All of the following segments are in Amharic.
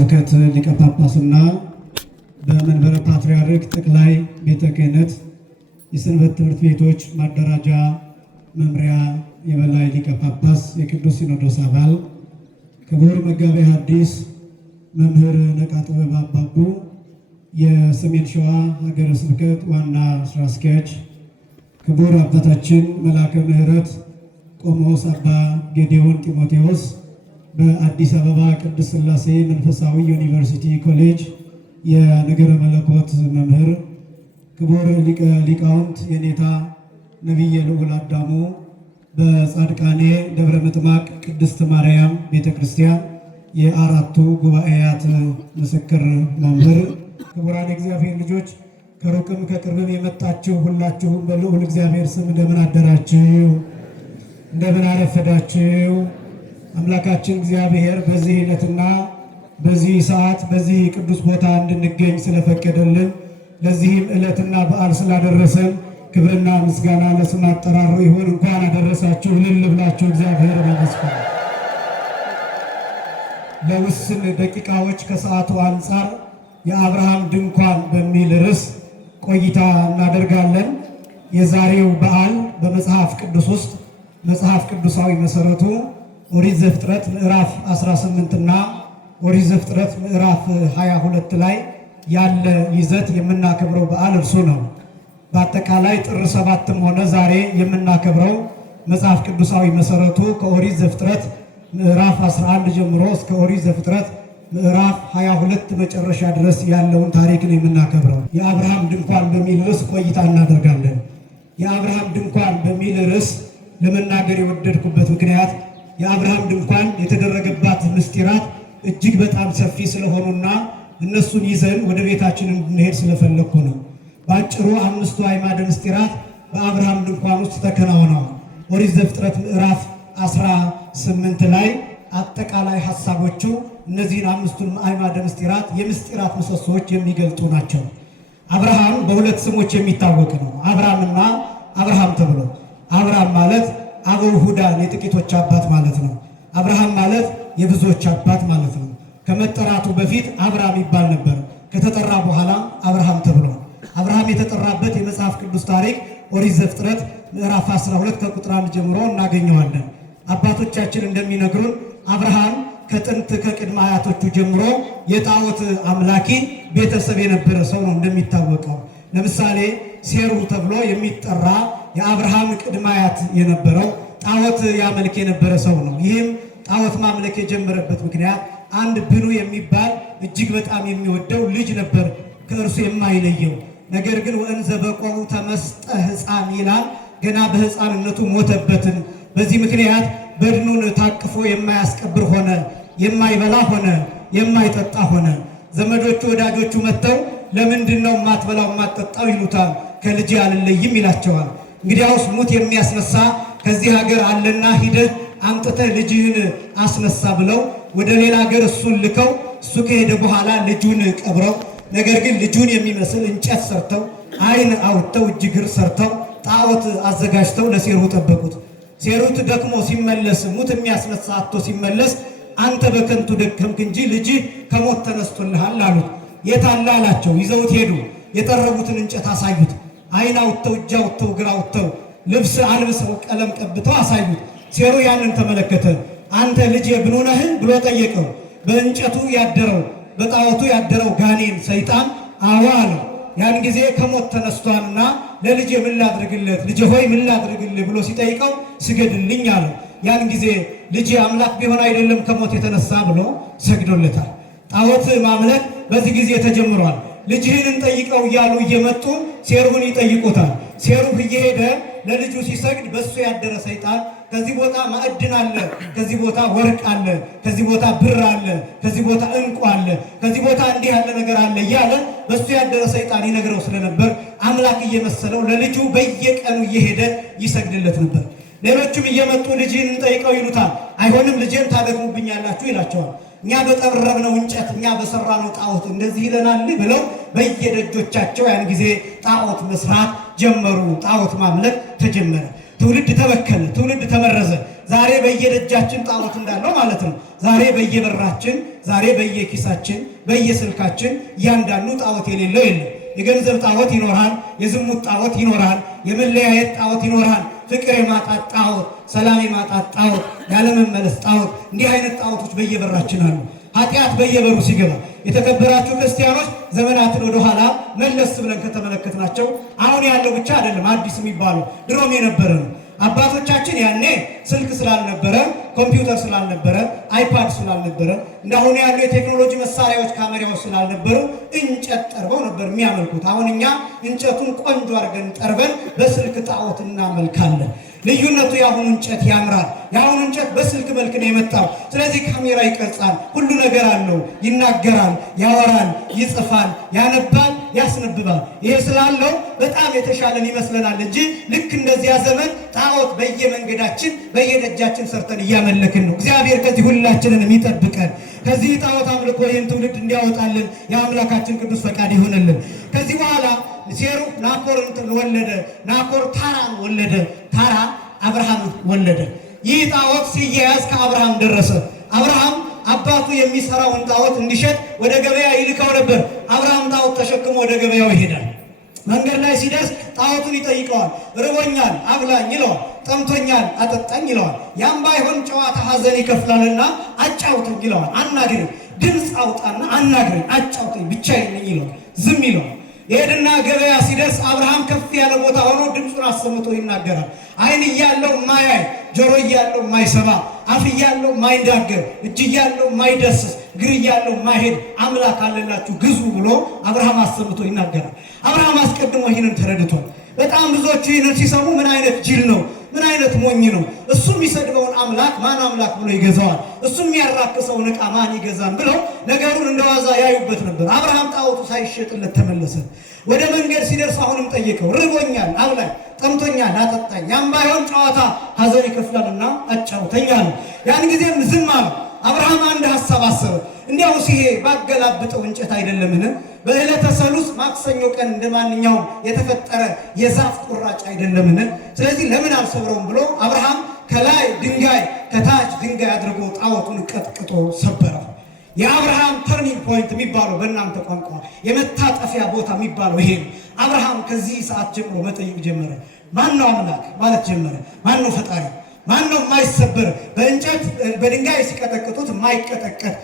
ስብከት ሊቀ ጳጳስና በመንበረ ፓትርያርክ ጠቅላይ ቤተ ክህነት የሰንበት ትምህርት ቤቶች ማደራጃ መምሪያ የበላይ ሊቀ ጳጳስ የቅዱስ ሲኖዶስ አባል ክቡር መጋቤ ሐዲስ መምህር ነቃ ጥበብ አባቡ የሰሜን ሸዋ ሀገረ ስብከት ዋና ስራ አስኪያጅ፣ ክቡር አባታችን መልአከ ምሕረት ቆሞስ አባ ጌዴዎን ጢሞቴዎስ በአዲስ አበባ ቅድስት ሥላሴ መንፈሳዊ ዩኒቨርሲቲ ኮሌጅ የነገረ መለኮት መምህር፣ ክቡር ሊቀ ሊቃውንት የኔታ ነቢየ ልዑል አዳሙ በጻድቃኔ ደብረ ምጥማቅ ቅድስት ማርያም ቤተ ክርስቲያን የአራቱ ጉባኤያት ምስክር መምህር፣ ክቡራን የእግዚአብሔር ልጆች ከሩቅም ከቅርብም የመጣችሁ ሁላችሁም በልዑል እግዚአብሔር ስም እንደምን አደራችሁ? እንደምን አረፈዳችሁ? አምላካችን እግዚአብሔር በዚህ ዕለትና በዚህ ሰዓት በዚህ ቅዱስ ቦታ እንድንገኝ ስለፈቀደልን ለዚህም ዕለትና በዓል ስላደረሰን ክብርና ምስጋና ለስም አጠራሩ ይሁን። እንኳን አደረሳችሁ እልል ብላችሁ እግዚአብሔር ይመስገን። ለውስን ደቂቃዎች ከሰዓቱ አንጻር የአብርሃም ድንኳን በሚል ርዕስ ቆይታ እናደርጋለን። የዛሬው በዓል በመጽሐፍ ቅዱስ ውስጥ መጽሐፍ ቅዱሳዊ መሰረቱ ኦሪት ዘፍጥረት ምዕራፍ 18 እና ኦሪት ዘፍጥረት ምዕራፍ 22 ላይ ያለ ይዘት የምናከብረው በዓል እርሱ ነው። በአጠቃላይ ጥር 7ም ሆነ ዛሬ የምናከብረው መጽሐፍ ቅዱሳዊ መሰረቱ ከኦሪት ዘፍጥረት ምዕራፍ 11 ጀምሮ እስከ ኦሪት ዘፍጥረት ምዕራፍ 22 መጨረሻ ድረስ ያለውን ታሪክ ነው የምናከብረው። የአብርሃም ድንኳን በሚል ርዕስ ቆይታ እናደርጋለን። የአብርሃም ድንኳን በሚል ርዕስ ለመናገር የወደድኩበት ምክንያት የአብርሃም ድንኳን የተደረገባት ምስጢራት እጅግ በጣም ሰፊ ስለሆኑና እነሱን ይዘን ወደ ቤታችን እንድንሄድ ስለፈለግኩ ነው። በአጭሩ 5ቱ አዕማደ ምስጢራት በአብርሃም ድንኳን ውስጥ ተከናውነዋል። ኦሪት ዘፍጥረት ምዕራፍ 18 ላይ አጠቃላይ ሐሳቦቹ እነዚህን 5ቱን አዕማደ ምስጢራት የምስጢራት ምሰሶዎች የሚገልጡ ናቸው። አብርሃም በሁለት ስሞች የሚታወቅ ነው። አብርሃምና አብርሃም ተብሎ አብርሃም ማለት አበው ሁዳን የጥቂቶች አባት ማለት ነው። አብርሃም ማለት የብዙዎች አባት ማለት ነው። ከመጠራቱ በፊት አብርሃም ይባል ነበር። ከተጠራ በኋላ አብርሃም ተብሏል። አብርሃም የተጠራበት የመጽሐፍ ቅዱስ ታሪክ ኦሪት ዘፍጥረት ምዕራፍ 12 ከቁጥር 1 ጀምሮ እናገኘዋለን። አባቶቻችን እንደሚነግሩን አብርሃም ከጥንት ከቅድመ አያቶቹ ጀምሮ የጣዖት አምላኪ ቤተሰብ የነበረ ሰው ነው። እንደሚታወቀው ለምሳሌ ሴሩ ተብሎ የሚጠራ የአብርሃም ቅድመ አያት የነበረው ጣዖት ያመልክ የነበረ ሰው ነው። ይህም ጣዖት ማምለክ የጀመረበት ምክንያት አንድ ብኑ የሚባል እጅግ በጣም የሚወደው ልጅ ነበር ከእርሱ የማይለየው። ነገር ግን ወእንዘ በቆሙ ተመስጠ ሕፃን ይላል። ገና በሕፃንነቱ ሞተበትን። በዚህ ምክንያት በድኑን ታቅፎ የማያስቀብር ሆነ፣ የማይበላ ሆነ፣ የማይጠጣ ሆነ። ዘመዶቹ ወዳጆቹ መጥተው ለምንድን ነው የማትበላው የማትጠጣው ይሉታል። ከልጅ አልለይም ይላቸዋል። እንግዲያውስ ሙት የሚያስነሳ ከዚህ ሀገር አለና ሂደህ አምጥተህ ልጅህን አስነሳ ብለው ወደ ሌላ ሀገር እሱን ልከው እሱ ከሄደ በኋላ ልጁን ቀብረው፣ ነገር ግን ልጁን የሚመስል እንጨት ሰርተው ዓይን አውጥተው እጅግር ሰርተው ጣዖት አዘጋጅተው ለሴሩ ጠበቁት። ሴሩት ደክሞ ሲመለስ ሙት የሚያስነሳ አጥቶ ሲመለስ አንተ በከንቱ ደከምክ እንጂ ልጅህ ከሞት ተነስቶልሃል አሉት። የት አለ አላቸው። ይዘውት ሄዱ። የጠረቡትን እንጨት አሳዩት። ዓይን አውጥተው እጅ አውጥተው እግር አውጥተው ልብስ አልብሰው ቀለም ቀብተው አሳዩት። ሴሩ ያንን ተመለከተ። አንተ ልጅ ብኑ ነህ ብሎ ጠየቀው። በእንጨቱ ያደረው በጣዖቱ ያደረው ጋኔን ሰይጣን አዎ አለው። ያን ጊዜ ከሞት ተነስቷልና ለልጅ ምን ላድርግለት፣ ልጅ ሆይ ምን ላድርግልህ ብሎ ሲጠይቀው ስገድልኝ አለው። ያን ጊዜ ልጅ አምላክ ቢሆን አይደለም ከሞት የተነሳ ብሎ ሰግዶለታል። ጣዖት ማምለክ በዚህ ጊዜ ተጀምሯል። ልጅህን እንጠይቀው እያሉ እየመጡ ሴሩን ይጠይቁታል። ሴሩህ እየሄደ ለልጁ ሲሰግድ በሱ ያደረ ሰይጣን ከዚህ ቦታ ማዕድን አለ፣ ከዚህ ቦታ ወርቅ አለ፣ ከዚህ ቦታ ብር አለ፣ ከዚህ ቦታ ዕንቁ አለ፣ ከዚህ ቦታ እንዲህ ያለ ነገር አለ እያለ በሱ ያደረ ሰይጣን ይነግረው ስለነበር አምላክ እየመሰለው ለልጁ በየቀኑ እየሄደ ይሰግድለት ነበር። ሌሎችም እየመጡ ልጅህን እንጠይቀው ይሉታል። አይሆንም ልጄን ታደክሙብኛላችሁ ይላቸዋል። እኛ በጠረብነው እንጨት እኛ በሰራነው ጣዖት እንደዚህ ይለናል ብለው በየደጆቻቸው ያን ጊዜ ጣዖት መስራት ጀመሩ። ጣዖት ማምለክ ተጀመረ። ትውልድ ተበከለ፣ ትውልድ ተመረዘ። ዛሬ በየደጃችን ጣዖት እንዳለው ማለት ነው። ዛሬ በየበራችን ዛሬ በየኪሳችን በየስልካችን እያንዳንዱ ጣዖት የሌለው የለም። የገንዘብ ጣዖት ይኖራል፣ የዝሙት ጣዖት ይኖራል፣ የመለያየት ጣዖት ይኖራል፣ ፍቅር የማጣት ጣዖት፣ ሰላም የማጣት ጣዖት፣ ያለመመለስ ጣዖት። እንዲህ አይነት ጣዖቶች በየበራችን አሉ። ኃጢአት በየበሩ ሲገባ የተከበራችሁ ክርስቲያኖች ዘመናትን ወደኋላ መለስ ብለን ከተመለከትናቸው አሁን ያለው ብቻ አይደለም አዲስ የሚባለው ድሮም የነበረ ነው። አባቶቻችን ያኔ ስልክ ስላልነበረ፣ ኮምፒውተር ስላልነበረ፣ አይፓድ ስላልነበረ፣ እንዳሁኑ ያሉ የቴክኖሎጂ መሳሪያዎች ካሜራዎች ስላልነበሩ እንጨት ጠርበው ነበር የሚያመልኩት። አሁን እኛ እንጨቱን ቆንጆ አድርገን ጠርበን በስልክ ጣዖት እናመልካለን። ልዩነቱ የአሁኑ እንጨት ያምራል። የአሁኑ እንጨት በስልክ መልክ ነው የመጣው። ስለዚህ ካሜራ ይቀርጻል፣ ሁሉ ነገር አለው፣ ይናገራል፣ ያወራል፣ ይጽፋል፣ ያነባል፣ ያስነብባል። ይሄ ስላለው በጣም የተሻለን ይመስለናል እንጂ ልክ እንደዚያ ዘመን ጣዖት በየመንገዳችን በየደጃችን ሰርተን እያመለክን ነው። እግዚአብሔር ከዚህ ሁላችንን የሚጠብቀን ከዚህ ጣዖት አምልኮ ይህን ትውልድ እንዲያወጣልን የአምላካችን ቅዱስ ፈቃድ ይሆንልን። ከዚህ በኋላ ሴሩ ናኮርን ወለደ። ናኮር ታራን ወለደ። ታራ አብርሃምን ወለደ። ይህ ጣዖት ሲያያዝ ከአብርሃም ደረሰ። አብርሃም አባቱ የሚሰራውን ጣዖት እንዲሸጥ ወደ ገበያ ይልከው ነበር። አብርሃም ጣዖት ተሸክሞ ወደ ገበያው ይሄዳል። መንገድ ላይ ሲደርስ ጣዖቱን ይጠይቀዋል። ርቦኛል አብላኝ ይለዋል። ጠምቶኛል አጠጣኝ ይለዋል። ያም ባይሆን ጨዋታ ሐዘን ይከፍላልና አጫውተኝ ይለዋል። አናግረኝ፣ ድምፅ አውጣና አናግረኝ፣ አጫውተኝ፣ ብቻዬን ነኝ ይለዋል። ዝም ይለዋል። የሄድና ገበያ ሲደርስ አብርሃም ከፍ ያለ ቦታ ሆኖ ድምፁን አሰምቶ ይናገራል። ዓይን እያለው ማያይ፣ ጆሮ እያለው ማይሰማ፣ አፍ እያለው ማይናገር፣ እጅ እያለው ማይዳስስ፣ እግር እያለው ማይሄድ አምላክ አለላችሁ ግዙ ብሎ አብርሃም አሰምቶ ይናገራል። አብርሃም አስቀድሞ ይህንን ተረድቷል። በጣም ብዙዎቹ ይህንን ሲሰሙ ምን አይነት ጅል ነው፣ ምን አይነት ሞኝ ነው፣ እሱ የሚሰድበውን አምላክ ማን አምላክ ብሎ ይገዛዋል፣ እሱ የሚያራክሰውን ዕቃ ማን ይገዛን ብለው ነገሩን እንደዋዛ ያዩበት ነበር። አብርሃም ጣዖቱ ሳይሸጥለት ተመለሰ። ወደ መንገድ ሲደርስ አሁንም ጠየቀው። ርቦኛል አብላኝ፣ ጠምቶኛል አጠጣኝ፣ ያም ባይሆን ጨዋታ ሐዘን ይከፍላልና አጫውተኝ አለ። ያን ጊዜም ዝም አለ። አብርሃም አንድ ሐሳብ አሰበ። እንዲያው ሲሄ ባገላብጠው እንጨት አይደለምን? በዕለተ ሰሉስ ማክሰኞ ቀን እንደማንኛውም የተፈጠረ የዛፍ ቁራጭ አይደለምን? ስለዚህ ለምን አልሰብረውም ብሎ አብርሃም ከላይ ድንጋይ ከታች ድንጋይ አድርጎ ጣዖቱን ቀጥቅጦ ሰበረው። የአብርሃም ተርኒንግ ፖይንት የሚባለው በእናንተ ቋንቋ የመታጠፊያ ቦታ የሚባለው ይሄ ነው። አብርሃም ከዚህ ሰዓት ጀምሮ መጠየቅ ጀመረ። ማን ነው አምላክ ማለት ጀመረ። ማን ነው ፈጣሪ? ማን ነው የማይሰበር? በእንጨት በድንጋይ ሲቀጠቅጡት የማይቀጠቀጥ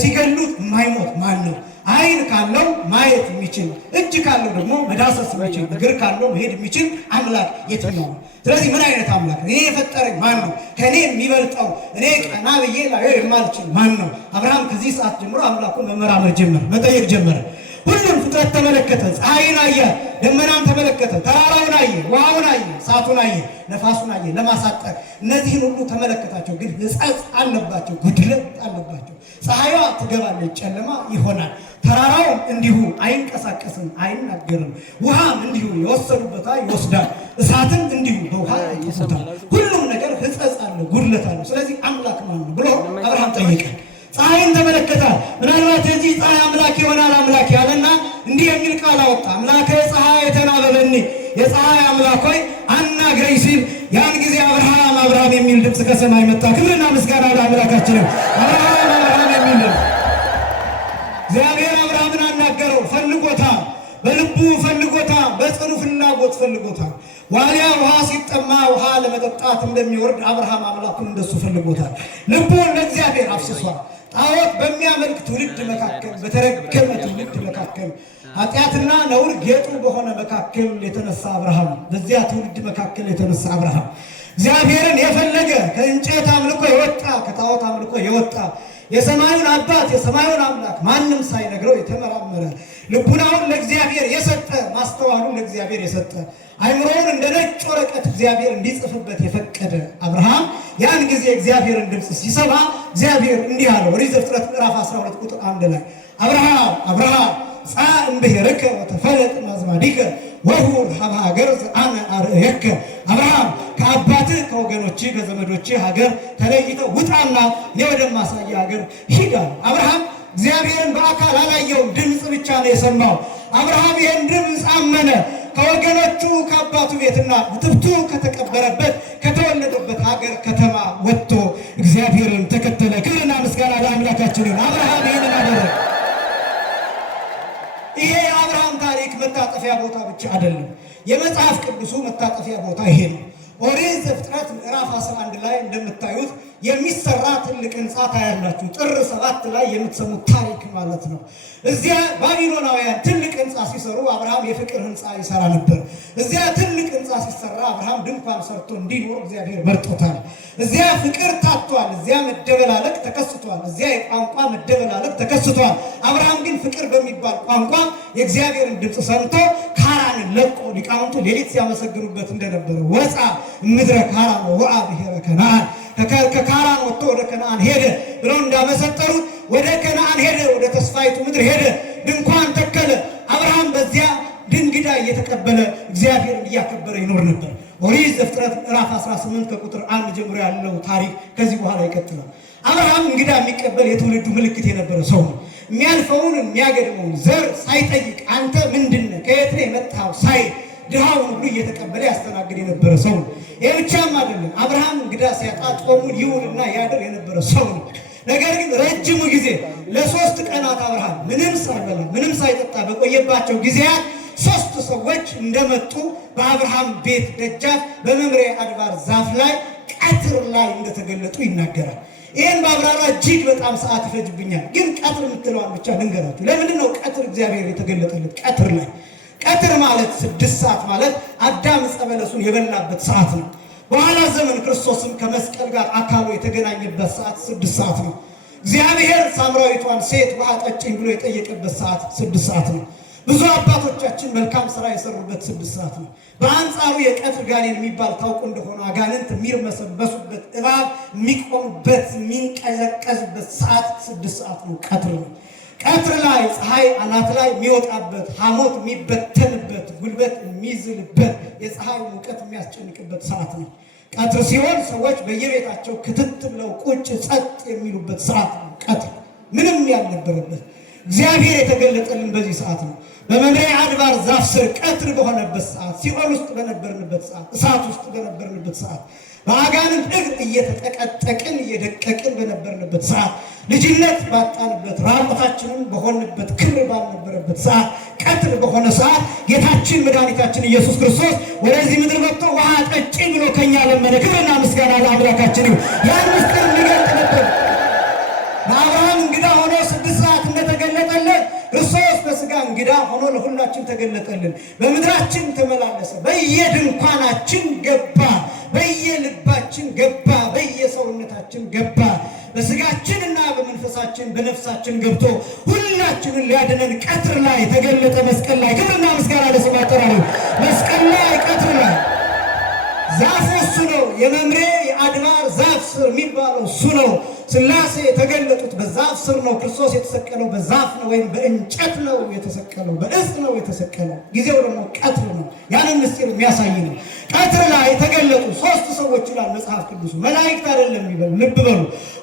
ሲገሉት የማይሞት ማን ነው? ዓይን ካለው ማየት የሚችል፣ እጅ ካለው ደግሞ መዳሰስ የሚችል፣ እግር ካለው መሄድ የሚችል አምላክ የትኛው ነው? ስለዚህ ምን አይነት አምላክ ነው? እኔ የፈጠረኝ ማን ነው? ከእኔ የሚበልጠው እኔ ቀና ብዬ ላየው የማልችል ማን ነው? አብርሃም ከዚህ ሰዓት ጀምሮ አምላኩን መመራመር ጀመረ፣ መጠየቅ ጀመረ። ሁሉም ፍጥረት ተመለከተ። ፀሐይን አየ፣ ደመናን ተመለከተ፣ ተራራውን አየ፣ ውሃውን አየ፣ እሳቱን አየ፣ ነፋሱን አየ። ለማሳጠር እነዚህን ሁሉ ተመለከታቸው። ግን ሕጸጽ አለባቸው፣ ጉድለት አለባቸው። ፀሐይዋ ትገባለች፣ ጨለማ ይሆናል። ተራራውም እንዲሁ አይንቀሳቀስም፣ አይናገርም። ውሃም እንዲሁ የወሰዱበታ ይወስዳል፣ እሳትም እንዲሁ በውሃ ይጠፉታል። ሁሉም ነገር ሕጸጽ አለ፣ ጉድለት አለ። ስለዚህ አምላክ ማን ነው ብሎ አብርሃም ጠየቀ። ፀሐይን ተመለከተ። ምናልባት የዚህ ፀሐይ አምላክ ይሆናል አምላክ ያለና እንዲህ የሚል ቃል አወጣ። አምላከ ፀሐይ የተናበበኒ፣ የፀሐይ አምላክ ሆይ አናግረኝ ሲል ያን ጊዜ አብርሃም አብርሃም የሚል ድምፅ ከሰማይ መጣ። ክብርና ምስጋና ለአምላካችን። አብርሃም አብርሃም የሚል ድምፅ እግዚአብሔር አብርሃምን አናገረው። ፈልጎታል፣ በልቡ ፈልጎታል፣ በጽኑ ፍላጎት ፈልጎታል። ዋሊያ ውሃ ሲጠማ ውሃ ለመጠጣት እንደሚወርድ አብርሃም አምላኩን እንደሱ ፈልጎታል። ልቡን ለእግዚአብሔር አፍስሷል። ጣዖት በሚያመልክ ትውልድ መካከል፣ በተረገመ ትውልድ መካከል፣ ኃጢአትና ነውር ጌጡ በሆነ መካከል የተነሳ አብርሃም፣ በዚያ ትውልድ መካከል የተነሳ አብርሃም እግዚአብሔርን የፈለገ ከእንጨት አምልኮ የወጣ ከጣዖት አምልኮ የወጣ የሰማዩን አባት የሰማዩን አምላክ ማንም ሳይነግረው የተመራመረ ልቡናውን ለእግዚአብሔር የሰጠ ማስተዋሉን ለእግዚአብሔር የሰጠ አይምሮውን እንደ ነጭ ወረቀት እግዚአብሔር እንዲጽፍበት የፈቀደ አብርሃም ያን ጊዜ እግዚአብሔርን ድምፅ ሲሰማ እግዚአብሔር እንዲህ አለው። ኦሪት ዘፍጥረት ምዕራፍ 12 ቁጥር 1 ላይ አብርሃም አብርሃም ጻ እምብሔርከ ወተፈለጥ ማዝማዲከ ወሁር ሀበ ሀገር አነ አርእየከ። አብርሃም ከአባትህ ከወገኖችህ ከዘመዶችህ ሀገር ተለይተው ውጣና እኔ ወደማሳየህ ሀገር ሂድ አለ። አብርሃም እግዚአብሔርን በአካል አላየውም፣ ድምፅ ብቻ ነው የሰማው። አብርሃም ይህን ድምፅ አመነ። ከወገኖቹ ከአባቱ ቤትና ትብቱ ከተቀበረበት ከተወለደበት ሀገር ከተማ ወጥቶ እግዚአብሔርን ተከተለ። ክብርና ምስጋና ለአምላካችን ይሁን። አብርሃም ይህንን አደረገ። ይሄ የአብርሃም ታሪክ መታጠፊያ ቦታ ብቻ አይደለም። የመጽሐፍ ቅዱሱ መታጠፊያ ቦታ ይሄ ነው። ኦሪት ዘፍጥረት ምዕራፍ 11 ላይ እንደምታዩት የሚሰራ ትልቅ ህንፃ ታያላችሁ። ጥር 7 ላይ የምትሰሙት ታሪክ ማለት ነው። እዚያ ባቢሎናውያን ትልቅ ህንፃ ሲሰሩ አብርሃም የፍቅር ህንፃ ይሰራ ነበር። እዚያ ትልቅ ህንፃ ሲሰራ አብርሃም ድንኳን ሰርቶ እንዲኖር እግዚአብሔር መርጦታል። እዚያ ፍቅር ታቷል። እዚያ መደበላለቅ ተከስቷል። እዚያ የቋንቋ መደበላለቅ ተከስቷል። አብርሃም ግን ፍቅር በሚባል ቋንቋ የእግዚአብሔርን ድምፅ ሰምቶ ካራንን ለቆ ሊቃውንቱ ሌሊት ሲያመሰግኑበት እንደነበረ ወፃ ምድረ ካራን ወአ ብሔረ ከነዓን ከካራን ወጥቶ ወደ ከነዓን ሄደ ብለው እንዳመሰጠሩት ወደ ከነዓን ሄደ፣ ወደ ተስፋይቱ ምድር ሄደ፣ ድንኳን ተከለ። አብርሃም በዚያ ድንግዳ እየተቀበለ እግዚአብሔርን እያከበረ ይኖር ነበር። ኦሪት ዘፍጥረት ምዕራፍ 18 ከቁጥር 1 ጀምሮ ያለው ታሪክ ከዚህ በኋላ ይቀጥላል። አብርሃም እንግዳ የሚቀበል የትውልዱ ምልክት የነበረ ሰው ነው። የሚያልፈውን የሚያገድመውን ዘር ሳይጠይቅ አንተ ምንድነህ ከየት ነው የመጣኸው ሳይ ድሃውን ሁሉ እየተቀበለ ያስተናግድ የነበረ ሰው ነው። ይህ ብቻም አይደለም። አብርሃም እንግዳ ሲያጣ ጾሙን ይውልና ያድር የነበረ ሰው ነው። ነገር ግን ረጅሙ ጊዜ ለ3 ቀናት አብርሃም ምንም ሳይበላ ምንም ሳይጠጣ በቆየባቸው ጊዜያት 3 ሰዎች እንደመጡ በአብርሃም ቤት ደጃፍ በመምሬ አድባር ዛፍ ላይ ቀትር ላይ እንደተገለጡ ይናገራል። ይህን በአብራራ እጅግ በጣም ሰዓት ይፈጅብኛል። ግን ቀትር የምትለዋን ብቻ ልንገራችሁ። ለምንድን ነው ቀትር እግዚአብሔር የተገለጠለት? ቀትር ላይ ቀትር ማለት 6 ሰዓት ማለት አዳም ዕፀ በለሱን የበላበት ሰዓት ነው። በኋላ ዘመን ክርስቶስም ከመስቀል ጋር አካሉ የተገናኘበት ሰዓት 6 ሰዓት ነው። እግዚአብሔር ሳምራዊቷን ሴት ውሃ ጠጪኝ ብሎ የጠየቀበት ሰዓት 6 ሰዓት ነው። ብዙ አባቶቻችን መልካም ስራ የሰሩበት 6 ሰዓት ነው። በአንጻሩ የቀትር ጋኔን የሚባል ታውቁ እንደሆነ አጋንንት የሚርመሰበሱበት እባብ የሚቆምበት የሚንቀዘቀዝበት ሰዓት 6 ሰዓት ነው። ቀትር ነው። ቀትር ላይ ፀሐይ አናት ላይ የሚወጣበት ሐሞት የሚበተንበት ጉልበት የሚዝልበት የፀሐይ ሙቀት የሚያስጨንቅበት ሰዓት ነው። ቀትር ሲሆን ሰዎች በየቤታቸው ክትት ብለው ቁጭ ጸጥ የሚሉበት ሰዓት ነው። ቀትር ምንም ያልነበረበት እግዚአብሔር የተገለጠልን በዚህ ሰዓት ነው። በመምሬ አድባር ዛፍ ስር ቀትር በሆነበት ሰዓት፣ ሲኦል ውስጥ በነበርንበት ሰዓት፣ እሳት ውስጥ በነበርንበት ሰዓት፣ በአጋንንት እግር እየተጠቀጠቅን እየደቀቅን በነበርንበት ሰዓት፣ ልጅነት ባጣንበት ራቁታችንን በሆንበት ክብር ባልነበረበት ሰዓት፣ ቀትር በሆነ ሰዓት ጌታችን መድኃኒታችን ኢየሱስ ክርስቶስ ወደዚህ ምድር መጥቶ ውሃ ጠጪ ብሎ ከኛ ለመነ። ክብርና ምስጋና ለአምላካችን ይሁን። ያን ምስጢር እንዲገልጥ ነበር። በአብርሃም እንግዳ ሆኖ 6 ሰዓት እንደተገለጠልን ክርስቶስ በስጋ እንግዳ ሆኖ ለሁላችን ተገለጠልን። በምድራችን ተመላለሰ፣ በየድንኳናችን ገባ፣ በየልባችን ገባ፣ በየሰውነታችን ገባ። በስጋችንና በመንፈሳችን በነፍሳችን ገብቶ ሁላችንን ሊያድነን ቀትር ላይ ተገለጠ። መስቀል ላይ ክብርና ምስጋና ለስሙ አጠራሩ። መስቀል ላይ ቀትር ላይ ዛፍ እሱ ነው። የመምሬ የአድባር ዛፍ ስር የሚባለው እሱ ነው። ሥላሴ የተገለጡት በዛፍ ስር ነው። ክርስቶስ የተሰቀለው በዛፍ ነው፣ ወይም በእንጨት ነው የተሰቀለው፣ በዕፅ ነው የተሰቀለው። ጊዜው ደግሞ ቀትር ነው። ያንን ምስጢር የሚያሳይ ነው። ቀትር ላይ የተገለጡ 3 ሰዎች ይላል መጽሐፍ ቅዱስ። መላእክት አይደለም ይበሉ፣ ልብ በሉ።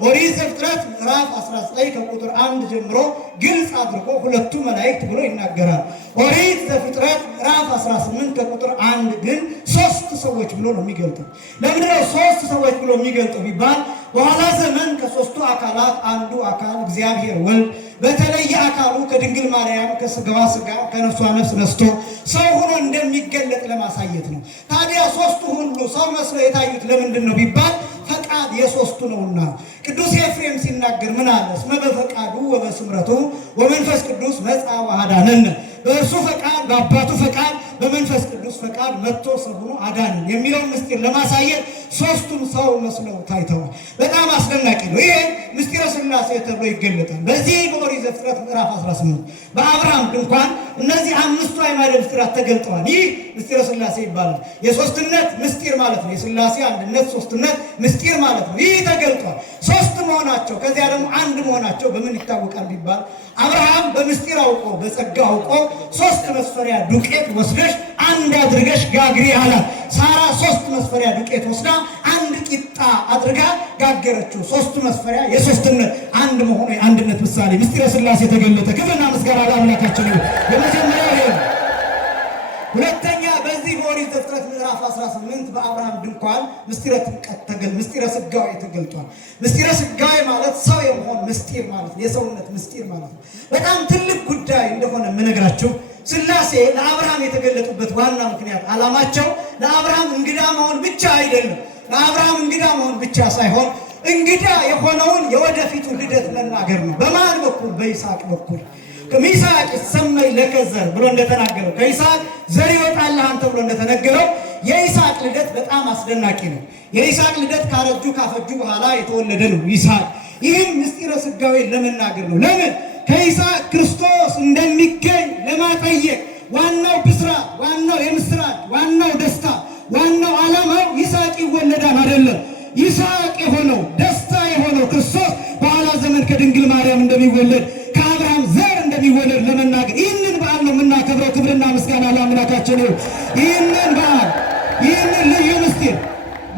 ኦሪት ዘፍጥረት ምዕራፍ 19 ከቁጥር 1 ጀምሮ ግልጽ አድርጎ 2ቱ መላእክት ብሎ ይናገራል። ኦሪት ዘፍጥረት ምዕራፍ 18 ከቁጥር 1 ግን 3 ሰዎች ብሎ ነው የሚገልጠው። ለምንድነው 3 ሰዎች ብሎ የሚገልጠው ቢባል በኋላ ዘመን ከ3ቱ አካላት አንዱ አካል እግዚአብሔር ወልድ በተለየ አካሉ ከድንግል ማርያም ከስጋዋ ስጋ ከነፍሷ ነፍስ ነስቶ ሰው ሆኖ እንደሚገለጥ ለማሳየት ነው። ታዲያ 3ቱ ሁሉ ሰው መስለው የታዩት ለምንድን ነው ቢባል ፈቃድ የ3ቱ ነውና። ቅዱስ ኤፍሬም ሲናገር ምን አለ? እስመ በፈቃዱ ወበስምረቱ ወመንፈስ ቅዱስ መጽአ ወአዳነን። በእርሱ ፈቃድ በአባቱ ፈቃድ በመንፈስ ቅዱስ ፈቃድ መጥቶ ሰው ሆኖ አዳነን የሚለውን ምስጢር ለማሳየት 3ቱም ሰው መስለው ታይተዋል። በጣም አስደናቂ ነው። ይሄ ምስጢረ ሥላሴ ተብሎ ይገለጣል። በዚህ በኦሪት ዘፍጥረት ምዕራፍ 18 በአብርሃም ድንኳን እነዚህ 5ቱ አዕማደ ምስጢራት ተገልጠዋል። ይህ ምስጢረ ሥላሴ ይባላል። የሶስትነት ምስጢር ማለት ነው። የሥላሴ አንድነት ሶስትነት ምስጢር ማለት ነው። ይህ ተገልጧል። 3 መሆናቸው ከዚያ ደግሞ አንድ መሆናቸው በምን ይታወቃል ቢባል አብርሃም በምስጢር አውቆ በጸጋ አውቆ 3 መስፈሪያ ዱቄት ወስደሽ አንድ አድርገሽ ጋግሪ አላት። ሳራ 3 መስፈሪያ ዱቄት ወስዳ አንድ ቂጣ አድርጋ ጋገረችው። 3 መስፈሪያ የሶስትነት አንድ መሆኑ የአንድነት ምሳሌ ምስጢረ ሥላሴ ተገለጠ። ክብርና ምስጋና ለአምላካችን ይሁን። የመጀመሪያው ይሄ። ሁለተኛ በዚህ በኦሪት ዘፍጥረት ምዕራፍ 18 በአብርሃም ድንኳን ምስጢረ ጥምቀት ምስጢረ ሥጋዌ ተገልጧል። ምስጢረ ሥጋዌ ማለት ሰው የመሆን ምስጢር ማለት ነው። የሰውነት ምስጢር ማለት ነው። በጣም ትልቅ ጉዳይ እንደሆነ የምነግራችሁ ሥላሴ ለአብርሃም የተገለጡበት ዋና ምክንያት ዓላማቸው ለአብርሃም እንግዳ መሆን ብቻ አይደለም። ለአብርሃም እንግዳ መሆን ብቻ ሳይሆን እንግዳ የሆነውን የወደፊቱ ልደት መናገር ነው። በማን በኩል? በይስሐቅ በኩል። ከይስሐቅ ይሰመይ ለከ ዘር ብሎ እንደተናገረው ከይስሐቅ ዘር ይወጣልሃል ተብሎ እንደተነገረው የይስሐቅ ልደት በጣም አስደናቂ ነው። የይስሐቅ ልደት ካረጁ ካፈጁ በኋላ የተወለደ ነው ይስሐቅ። ይህም ምስጢረ ሥጋዌ ለመናገር ነው። ለምን? ከይስሐቅ ክርስቶስ እንደሚገኝ ለማጠየቅ። ዋናው ብስራት፣ ዋናው የምስራት፣ ዋናው ደስታ፣ ዋናው ዓላማው ይስሐቅ ይወለዳል አይደለም። ይስሐቅ የሆነው ደስታ የሆነው ክርስቶስ በኋላ ዘመን ከድንግል ማርያም እንደሚወለድ ከአብርሃም ዘር እንደሚወለድ ለመናገር ይህንን በዓል ነው የምናከብረው። ክብርና ምስጋና ለአምላካችን ይሁን። ይህንን በዓል ይህንን ልዩ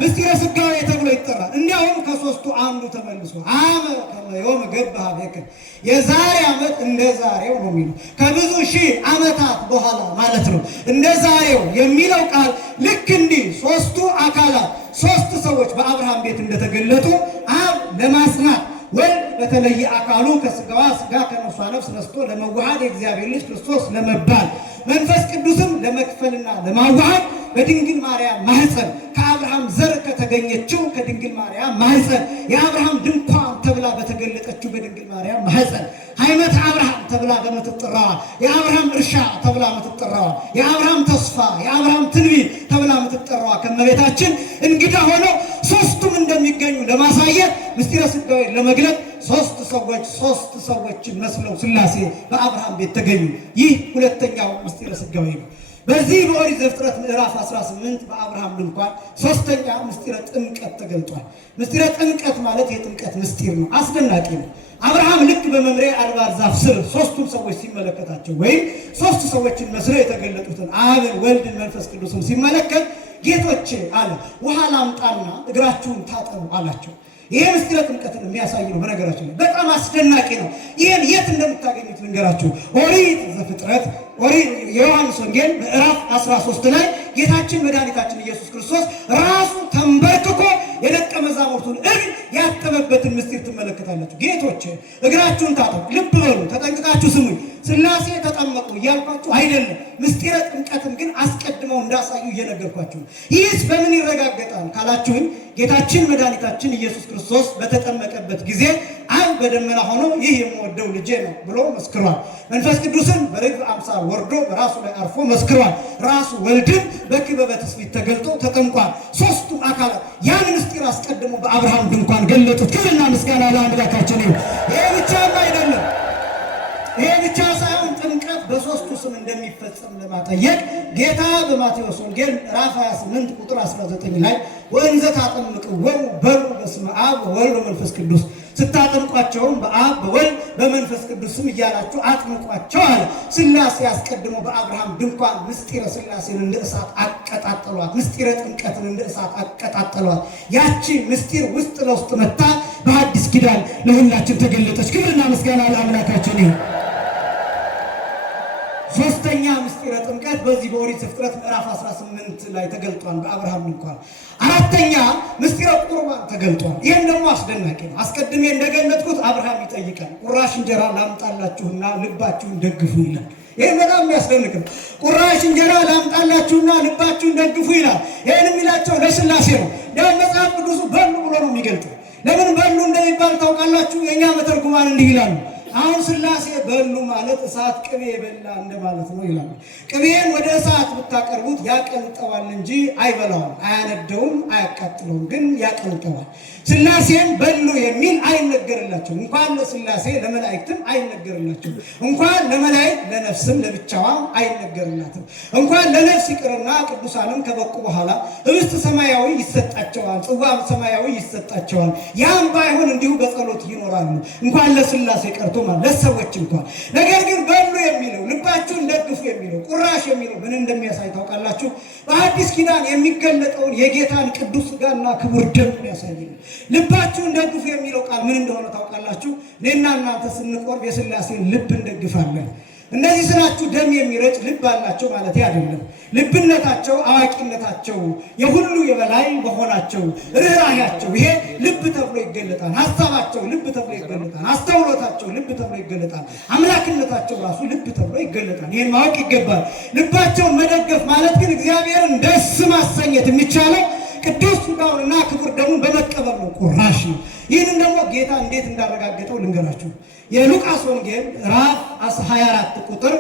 ምስጢረ ሥጋዌ ተብሎ ይጠራል። እንዲያውም ከሦስቱ አንዱ ተመልሶ አመ ከመ ዮም ገባህ ቤከ የዛሬ ዓመት እንደ ዛሬው ነው የሚለው። ከብዙ ሺህ ዓመታት በኋላ ማለት ነው እንደ ዛሬው የሚለው ቃል ልክ እንዲህ ሦስቱ አካላት ሦስት ሰዎች በአብርሃም ቤት እንደተገለጡ አብ ለማጽናት ወልድ በተለየ አካሉ ከሥጋዋ ሥጋ ከነፍሷ ነፍስ ነስቶ ለመዋሃድ የእግዚአብሔር ልጅ ክርስቶስ ለመባል መንፈስ ቅዱስም ለመክፈልና ለማዋሃድ በድንግል ማርያም ማህፀን ከአብርሃም ዘር ከተገኘችው ከድንግል ማርያም ማህፀን የአብርሃም ድንኳን ተብላ በተገለጠችው በድንግል ማርያም ማህፀን ሃይመት አብርሃም ተብላ በምትጠራዋ የአብርሃም እርሻ ተብላ የምትጠራዋ የአብርሃም ተስፋ የአብርሃም ትንቢት ተብላ የምትጠራዋ ከመቤታችን እንግዳ ሆነው ሦስቱም እንደሚገኙ ለማሳየት ምስጢረ ሥጋዌ ለመግለጥ ሦስት ሰዎችን መስለው ሥላሴ በአብርሃም ቤት ተገኙ። ይህ ሁለተኛው ምስጢረ ሥጋዌ ነው። በዚህ በኦሪት ዘፍጥረት ምዕራፍ 18 በአብርሃም ድንኳን ሦስተኛ ምስጢረ ጥምቀት ተገልጧል። ምስጢረ ጥምቀት ማለት የጥምቀት ምስጢር ነው። አስደናቂ ነው። አብርሃም ልክ በመምሬ አድባር ዛፍ ስር ሦስቱም ሰዎች ሲመለከታቸው ወይም ሦስት ሰዎችን መስለው የተገለጡትን አብን፣ ወልድን፣ መንፈስ ቅዱስን ሲመለከት ጌቶቼ አለ ውሃ ላምጣና እግራችሁን ታጠቡ አላቸው። ይሄ ምስጢረ ጥምቀትን የሚያሳይ ነው። በነገራችን ላይ በጣም አስደናቂ ነው። ይሄን የት እንደምታገኙት ልንገራችሁ። ኦሪት ዘፍጥረት የዮሐንስ ወንጌል ምዕራፍ 13 ላይ ጌታችን መድኃኒታችን ኢየሱስ ክርስቶስ ራሱ ተንበርክኮ የደቀ መዛሙርቱን እግር ያጠበበትን ምስጢር ትመለከታላችሁ። ጌቶቼ እግራችሁን ታጠቡ። ልብ በሉ፣ ተጠንቅቃችሁ ስሙኝ። ሥላሴ ተጠመቁ እያልኳችሁ አይደለም። ምስጢረ ጥምቀትን ግን አስቀድመው እንዳሳዩ እየነገርኳችሁ ነው። ይህስ በምን ይረጋገጣል ካላችሁኝ ጌታችን መድኃኒታችን ኢየሱስ ክርስቶስ በተጠመቀበት ጊዜ አብ በደመና ሆኖ ይህ የምወደው ልጄ ነው ብሎ መስክሯል። መንፈስ ቅዱስን በርግብ አምሳል ወርዶ በራሱ ላይ አርፎ መስክሯል። ራሱ ወልድን በክበበ ትስብእት ተገልጦ ተጠምቋል። ሦስቱም አካላት ያን ምስጢር አስቀድሞ በአብርሃም ድንኳን ገለጡት። ክብርና ምስጋና ለአምላካችን ይሁን። ይሄ ብቻም አይደለም። ይሄ ብቻ ሳይሆን ጥምቀት በሦስቱ ስም እንደሚፈጸም ለማጠየቅ ጌታ በማቴዎስ ወንጌል ምዕራፍ 28 ቁጥር 19 ላይ ወእንዘ ታጠምቅዎሙ በሉ በስመ አብ ወወልድ ወመንፈስ ቅዱስ ስታጠምቋቸውም በአብ በወልድ በመንፈስ ቅዱስ ስም እያላችሁ አጥምቋቸው አለ። ሥላሴ አስቀድሞ በአብርሃም ድንኳን ምስጢረ ሥላሴን እንደ እሳት አቀጣጠሏት። ምስጢረ ጥምቀትን እንደ እሳት አቀጣጠሏት። ያቺ ምስጢር ውስጥ ለውስጥ መታ በሐዲስ ኪዳን ለሁላችን ተገለጠች። ክብርና ምስጋና ለአምላካችን ይሁን። ሦስተኛ ምስጢረ ጥምቀት በዚህ በኦሪት ዘፍጥረት ምዕራፍ 18 ላይ ተገልጧል በአብርሃም ድንኳን። አራተኛ ምስጢረ ቁርባን ተገልጧል። ይህም ደግሞ አስደናቂ ነው። አስቀድሜ እንደገለጥኩት አብርሃም ይጠይቃል። ቁራሽ እንጀራ ላምጣላችሁና ልባችሁን ደግፉ ይላል። ይህም በጣም የሚያስደንቅ ነው። ቁራሽ እንጀራ ላምጣላችሁና ልባችሁን ደግፉ ይላል። ይህን የሚላቸው ለሥላሴ ነው። ያው መጽሐፍ ቅዱሱ በሉ ብሎ ነው የሚገልጠው። ለምን በሉ እንደሚባል ታውቃላችሁ? የእኛ መተርጉማን እንዲህ ይላሉ። አሁን ሥላሴ በሉ ማለት እሳት ቅቤ በላ እንደማለት ነው ይላሉ። ቅቤን ወደ እሳት ብታቀርቡት ያቀልጠዋል እንጂ አይበላውም፣ አያነደውም፣ አያቃጥለውም፣ ግን ያቀልጠዋል። ሥላሴን በሉ የሚል አይነገርላቸው። እንኳን ለሥላሴ ለመላእክትም አይነገርላቸው። እንኳን ለመላእክት ለነፍስም ለብቻዋ አይነገርላትም። እንኳን ለነፍስ ይቅርና ቅዱሳንም ከበቁ በኋላ ኅብስት ሰማያዊ ይሰጣቸዋል፣ ጽዋ ሰማያዊ ይሰጣቸዋል። ያም ባይሆን እንዲሁ በጸሎት ይኖራሉ። እንኳን ለሥላሴ ቀርቶ ለሰዎች እንኳን። ነገር ግን በሉ የሚለው ልባችሁን ደግፉ የሚለው ቁራሽ የሚለው ምን እንደሚያሳይ ታውቃላችሁ? በአዲስ ኪዳን የሚገለጠውን የጌታን ቅዱስ ሥጋና ክቡር ደም ያሳያል። ልባችሁን ደግፉ የሚለው ቃል ምን እንደሆነ ታውቃላችሁ? እኔና እናንተ ስንቆርብ የሥላሴን ልብ እንደግፋለን። እነዚህ ስላችሁ ደም የሚረጭ ልብ አላቸው ማለት አይደለም። ልብነታቸው፣ አዋቂነታቸው፣ የሁሉ የበላይ መሆናቸው፣ ርኅራኄያቸው ይሄ ልብ ተብሎ ይገለጣል። ሐሳባቸው ልብ ተብሎ ይገለጣል። አስተውሎታቸው ልብ ተብሎ ይገለጣል። አምላክነታቸው ራሱ ልብ ተብሎ ይገለጣል። ይሄን ማወቅ ይገባል። ልባቸውን መደገፍ ማለት ግን እግዚአብሔርን ደስ ማሰኘት የሚቻለው ቅዱስ ሥጋውንና ክቡር ደሙን በመቀበል ነው። ቁራሽ ነው። ይህንን ደግሞ ጌታ እንዴት እንዳረጋገጠው ልንገራችሁ። የሉቃስ ወንጌል ምዕራፍ 24 ቁጥር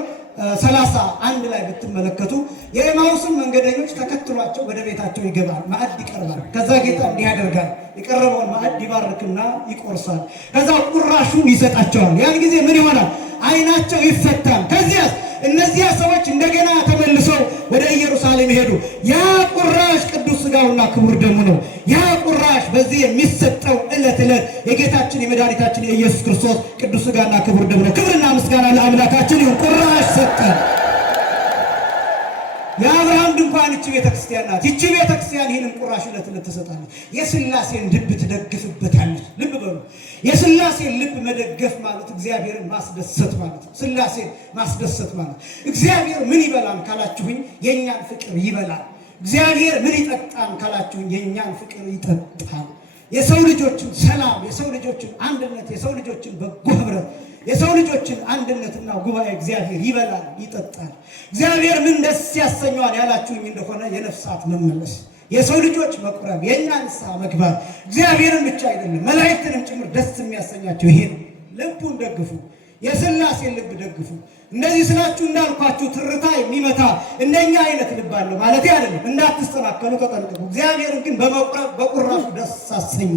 31 ላይ ብትመለከቱ የኤማሁስን መንገደኞች ተከትሏቸው ወደ ቤታቸው ይገባል። ማዕድ ይቀርባል። ከዛ ጌታ እንዲህ ያደርጋል። የቀረበውን ማዕድ ይባርክና ይቆርሳል። ከዛ ቁራሹን ይሰጣቸዋል። ያን ጊዜ ምን ይሆናል? ዓይናቸው ይፈታል። ከዚያስ እነዚያ ሰዎች እንደገና ተመልሰው ወደ ኢየሩሳሌም ሄዱ። ያ ቁራሽ ቅዱስ ሥጋውና ክቡር ደሙ ነው። ያ ቁራሽ በዚህ የሚሰጠው ዕለት ዕለት የጌታችን የመድኃኒታችን የኢየሱስ ክርስቶስ ቅዱስ ሥጋና ክቡር ደሙ ነው። ክብርና ምስጋና ለአምላካችን ይሁን። ቁራሽ ሰጠን። የአብርሃም ድንኳን እቺ ቤተክርስቲያን ናት። እቺ ቤተክርስቲያን ይህንን ቁራሽ ዕለት ዕለት ትሰጣለች። የሥላሴን ልብ ትደግፍበታለች። ልብ በሉ። የሥላሴን ልብ መደገፍ ማለት እግዚአብሔርን ማስደሰት ማለት ነው። ሥላሴን ማስደሰት ማለት እግዚአብሔር ምን ይበላል ካላችሁኝ የእኛን ፍቅር ይበላል። እግዚአብሔር ምን ይጠጣል ካላችሁኝ የእኛን ፍቅር ይጠጣል። የሰው ልጆችን ሰላም፣ የሰው ልጆችን አንድነት፣ የሰው ልጆችን በጎ ህብረት፣ የሰው ልጆችን አንድነትና ጉባኤ እግዚአብሔር ይበላል፣ ይጠጣል። እግዚአብሔር ምን ደስ ያሰኘዋል ያላችሁኝ እንደሆነ የነፍሳት መመለስ፣ የሰው ልጆች መቁረብ፣ የእኛ ንስሐ መግባት እግዚአብሔርን ብቻ አይደለም መላእክትንም ጭምር ደስ የሚያሰኛቸው ይሄ ነው። ልቡን ደግፉ። የሥላሴን ልብ ደግፉ። እንደዚህ ስላችሁ እንዳልኳችሁ ትርታ የሚመታ እንደኛ አይነት ልብ አለው ማለት አይደለም። እንዳትስተናከሉ ተጠንቀቁ። እግዚአብሔርን ግን በመቁረብ በቁራሹ ደስ አሰኙ።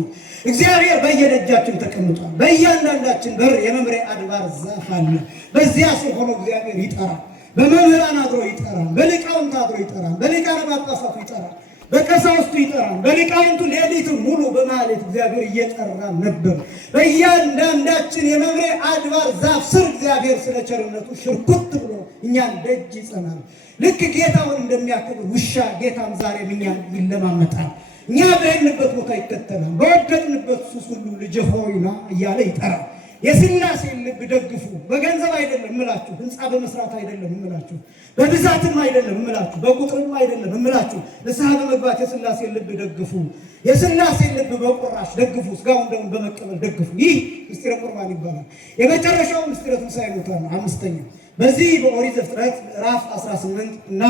እግዚአብሔር በየደጃችን ተቀምጧል። በእያንዳንዳችን በር የመምሪያ አድባር ዛፍ አለ። በዚያ ስር ሆኖ እግዚአብሔር ይጠራል። በመምህራን አድሮ ይጠራል። በሊቃውንት አድሮ ይጠራል። በሊቃነ ጳጳሳቱ ይጠራል። በቀሳውስቱ ይጠራል። በሊቃውንቱ ሌሊቱን ሙሉ በማለት እግዚአብሔር እየጠራን ነበር። በእያንዳንዳችን የመምሪያ አድባር ዛፍ ስር እግዚአብሔር ስለ ቸርነቱ ሽርኩት ብሎ እኛን ደጅ ይጸናል። ልክ ጌታውን እንደሚያከብር ውሻ ጌታም ዛሬም እኛን ይለማመጣል። እኛ በሄድንበት ቦታ ይከተላል። በወደቅንበት ሱስ ሁሉ ልጅ ሆይ ና እያለ ይጠራል። የሥላሴን ልብ ደግፉ። በገንዘብ አይደለም እምላችሁ፣ ህንፃ በመስራት አይደለም እምላችሁ፣ በብዛትም አይደለም እምላችሁ፣ በቁጥርም አይደለም እምላችሁ። ንስሐ በመግባት የሥላሴን ልብ ደግፉ። የሥላሴን ልብ በቁራሽ ደግፉ። ሥጋውን ደሙን በመቀበል ደግፉ። ይህ ምስጢረ ቁርባን ይባላል። የመጨረሻው ምስጢረ ትንሣኤ ሙታን ነው። አምስተኛው በዚህ በኦሪት ዘፍጥረት ምዕራፍ 18 እና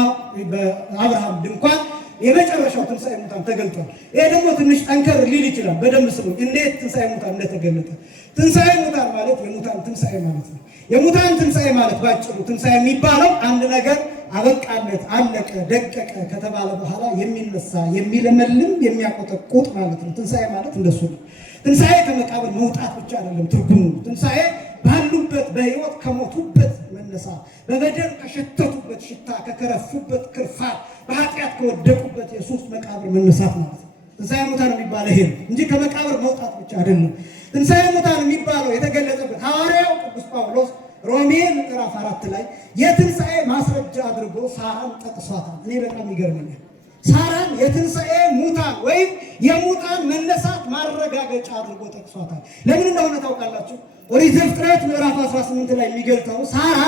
በአብርሃም ድንኳን የመጨረሻው ትንሣኤ ሙታን ተገልጧል። ይሄ ደግሞ ትንሽ ጠንከር ሊል ይችላል። በደንብ ስሙኝ እንዴት ትንሣኤ ሙታን እንደተገለጠ። ትንሣኤ ሙታን ማለት የሙታን ትንሣኤ ማለት ነው። የሙታን ትንሣኤ ማለት ባጭሩ ትንሣኤ የሚባለው አንድ ነገር አበቃለት፣ አለቀ፣ ደቀቀ ከተባለ በኋላ የሚነሳ የሚለመልም የሚያቆጠቁጥ ማለት ነው። ትንሣኤ ማለት እንደሱ ነው። ትንሣኤ ከመቃብር መውጣት ብቻ አይደለም ትርጉሙ። ትንሣኤ ባሉበት በሕይወት ከሞቱበት መነሳት፣ በበደል ከሸተቱበት ሽታ፣ ከከረፉበት ክርፋት፣ በኃጢአት ከወደቁበት የሱስ መቃብር መነሳት ማለት ነው። ትንሣኤ ሙታን የሚባለው ይሄ ነው እንጂ ከመቃብር መውጣት ብቻ አይደለም። ትንሣኤ ሙታን የሚባለው የተገለጸበት ሐዋርያው ቅዱስ ጳውሎስ ሮሜ ምዕራፍ 4 ላይ የትንሣኤ ማስረጃ አድርጎ ሳራን ጠቅሷታል። እኔ በጣም ይገርመኛል። ሳራን የትንሣኤ ሙታን ወይም የሙታን መነሳት ማረጋገጫ አድርጎ ጠቅሷታል። ለምን እንደሆነ ታውቃላችሁ? ኦሪት ዘፍጥረት ምዕራፍ 18 ላይ የሚገልጠው ሳራ